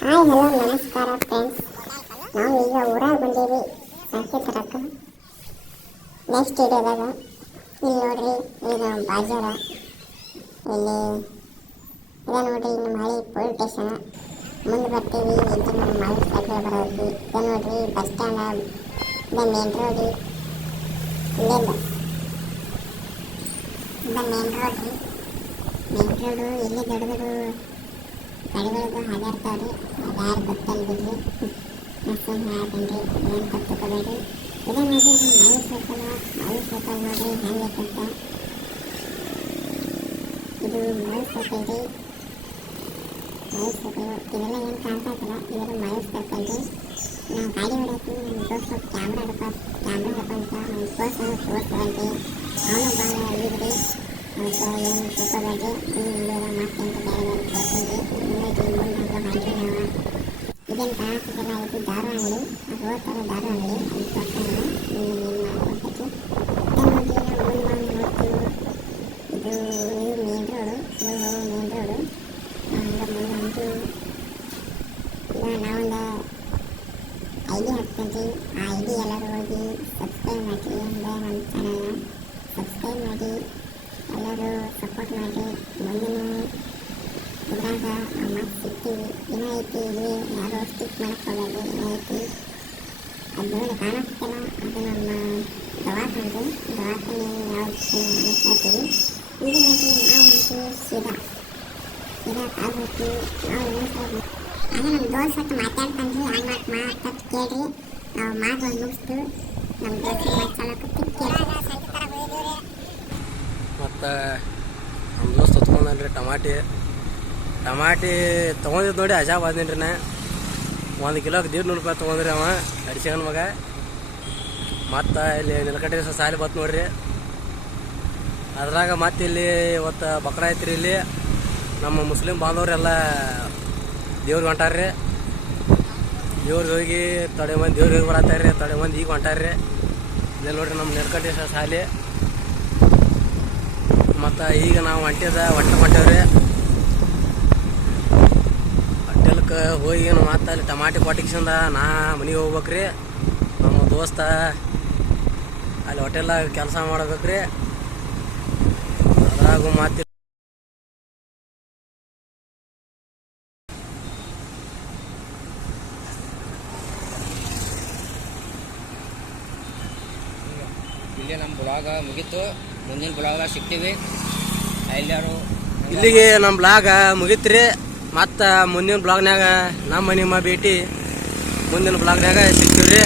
Hi hello ನಮಸ್ಕಾರ friends. ನಾವು ಈಗ ಊರಾಗ ಬಂದೀವಿ ಸಂತೆ ತರಕ್ಕೆ. ನೆಕ್ಸ್ಟ್ ವಿಡಿಯೋದಾಗ ಇಲ್ಲಿ ನೋಡ್ರಿ, ಈಗ ಬಾಜಾರ ಇಲ್ಲಿ ಇದೆ ನೋಡ್ರಿ. ನಮ್ಮ ಹಳೆ ಪೊಲೀಸ್ ಸ್ಟೇಷನ್ ಮುಂದೆ ಬರ್ತೀವಿ. ಇದು ನಮ್ಮ ಮಳೆ ಸೈಕಲ್ ಬರೋದು. ಇದು ನೋಡ್ರಿ ಬಸ್ ಸ್ಟ್ಯಾಂಡ್, ಇದು ಮೇನ್ ರೋಡ್. ಇಲ್ಲೇ ಬಸ್ ಇದು ಮೇನ್ ರೋಡ್ ರೀ. ಮೇನ್ ರೋಡು ಇಲ್ಲಿ ದೊಡ್ಡ ದೊಡ್ಡ ಗಾಡಿಗಳದ್ದು ಹಾಗಾಡ್ತಾವ್ರಿ. ಅದು ಯಾರು ಗೊತ್ತಲ್ಲ ಬಿಡ್ರಿ. ಸುಮ್ಮನೆ ಹೇಳ್ತೀನಿ, ಏನು ತಪ್ಪಿಕೋಬೇಡ್ರಿ. ಇದೇ ನೋಡ್ರಿ ನಮ್ಮ ಮಳೆ ಸೈಕಲ್ ನೋಡ್ರಿ ಹೆಂಗೈತಂತ. ಇದು ಮಳೆ ಸೈಕಲ್ ರೀ. ಮಳೆ ಸೈಕಲ್ ಇದೆಲ್ಲ ಏನು ಕಾಣ್ತಾ ಇತ್ತಲ್ಲ, ಇದೆಲ್ಲ ಮಳೆ ಸೈಕಲ್ ರೀ. ನಾವು ಗಾಡಿ ಹೊಡೀತೀವಿ. ನಮ್ಮ ದೋಸ್ತ ಕ್ಯಾಮ್ರಾ ಹಿಡ್ಕೊಂತ ನಮ್ಮ ತೋರಿಸ್ತಾರಂತೆ. ಅವನು ಭಾಳ ಅಲ್ಲಿದ್ರಿ. ಅದಕ್ಕೆ ಏನು ತಿಳ್ಕೊಬೇಡ್ರಿ. ಮತ್ತೇನು ಬೇರೆ ಬೇರೆ ತೋರಿಸ್ತೀನಿ. ಇದೇನು ಕಾಣಿಸ್ತಿಲ್ಲ, ಇದು ದಾರು ಅಂಗಡಿ. ಅದು ಹೋಗ್ತಾರೆ ದಾರು ಅಂಗಡಿ. ಅದು ತೋರಿಸ್ತಾನೆ ಏನು ಮಾಡ್ಕೊಡ್ತೈತಿ. ಇದು ಮೇನ್ ರೋಡು. ಇದು ಮೇನ್ ರೋಡು. ಮುಂದೆ ಈಗ ನಾವೊಂದು ID ಹಾಕ್ತೇನೆ. ಆ ID ಎಲ್ಲರೂ ಹೋಗಿ ಸಬ್ಸ್ಕ್ರೈಬ್ ಮಾಡಿ. ಅಂದರೆ ನಮ್ಮ ಚಾನಲ್ನ ಸಬ್ಸ್ಕ್ರೈಬ್ ಮಾಡಿ, ಎಲ್ಲರೂ ಸಪೋರ್ಟ್ ಮಾಡಿ. ಮುಂದಿನ ಇದ್ರಾಗ ನಾವು ಮತ್ತೆ ಸಿಗ್ತೀವಿ. ಏನೈತಿ ಇಲ್ಲಿ ಯಾರೋ ಸ್ಟಿಕ್ ಮಾಡಕ್ಕೆ ಹೋಗೋದು. ಏನೈತಿ ಅದು ನೋಡಿ ಕಾಣಿಸ್ತೇನೋ, ಅದು ನಮ್ಮ ದವಾಖಾನೆ. ಯಾವ್ದು ಅನಿಸ್ತಾಯಿದ್ದೀವಿ. ಈಗ ನೋಡ್ರಿ ನಾವು ಹೊಂತೀವಿ ಸೀದಾ ಕಾಲು ಹೋಗ್ತೀವಿ. ನಾವು ಇನ್ನೊಂದು ಅದು ನಮ್ಮ ದೋಸ್ತ ಮಾತಾಡ್ತಾನ್ರಿ. ಹಂಗೆ ಮಾತಾಡ್ ಕೇಳ್ರಿ. ನಾವು ಮಾತು ಮುಗಿಸ್ತು ನಮ್ಮ ದೋಸ್ತ ಮಾತಾಡೋಕೆ ಕೇಳಿ. ಮತ್ತು ನಮ್ಮ ದೋಸ್ತ ತೊಗೊಂಡ್ರಿ ಟಮಾಟಿ ತೊಗೊಂಡಿದ್ದು ನೋಡಿ ಅಜಾಬ್ ಆದ್ನೇನ್ರಿ. ನಾ 1 ಕಿಲೋಗೆ 150 ರೂಪಾಯಿ ತೊಗೊಂಡ್ರಿ ಅವ ಅಡಿಸಿಗನ್ ಮಗ. ಮತ್ತು ಇಲ್ಲಿ ನಿಲಕಟ್ಟೆ ಸಾಲಿ ಬತ್ತು ನೋಡ್ರಿ. ಅದ್ರಾಗ ಮತ್ತೆ ಇಲ್ಲಿ ಇವತ್ತು ಬಕ್ರ ಐತ್ರಿ. ಇಲ್ಲಿ ನಮ್ಮ ಮುಸ್ಲಿಂ ಬಾಂಧವರೆಲ್ಲ ದೇವ್ರಿಗೆ ಹೊಂಟಾರ್ರಿ. ದೇವ್ರಿಗೆ ಹೋಗಿ ತೊಡೆ ಮಂದಿ ದೇವ್ರಿಗೆ ಹೋಗಿ ಬರತ್ತಾರ್ರಿ. ತೊಡೆ ಮಂದಿ ಈಗ ಹೊಂಟಾರ್ರಿ. ಇಲ್ಲಿ ನೋಡ್ರಿ ನಮ್ಮ ನಿಲಕಟ್ಟೆ ಸಾಲಿ. ಮತ್ತು ಈಗ ನಾವು ಹೊಂಟೇವ್ರಿ. ಹೋಟೆಲ್ಗೆ ಹೋಗಿ ಮತ್ತೆ ಅಲ್ಲಿ ಟಮಾಟಿ ಕೊಟ್ಟಿಕ್ಸಿಂದ ನಾ ಮನೆಗೆ ಹೋಗ್ಬೇಕ್ರಿ. ನಮ್ಮ ದೋಸ್ತ ಅಲ್ಲಿ ಹೋಟೆಲ್ದಾಗ ಕೆಲಸ ಮಾಡ್ಬೇಕ್ರಿ. ಅದ್ರಾಗೂ ಮತ್ತೆ ಇಲ್ಲಿ ನಮ್ಮ ಬ್ಲಾಗ ಮುಗೀತು. ಮುಂದಿನ ಬ್ಲಾಗ ಸಿಗ್ತೀವಿ ಎಲ್ಲರೂ. ಇಲ್ಲಿಗೆ ನಮ್ಮ ಬ್ಲಾಗ ಮುಗಿತ್ರಿ. ಮತ್ತು ಮುಂದಿನ ಬ್ಲಾಗ್ನಾಗ ನಮ್ಮ ಭೇಟಿ ಮುಂದಿನ ಬ್ಲಾಗ್ನಾಗ ಸಿಗ್ತೀವಿ ರೀ.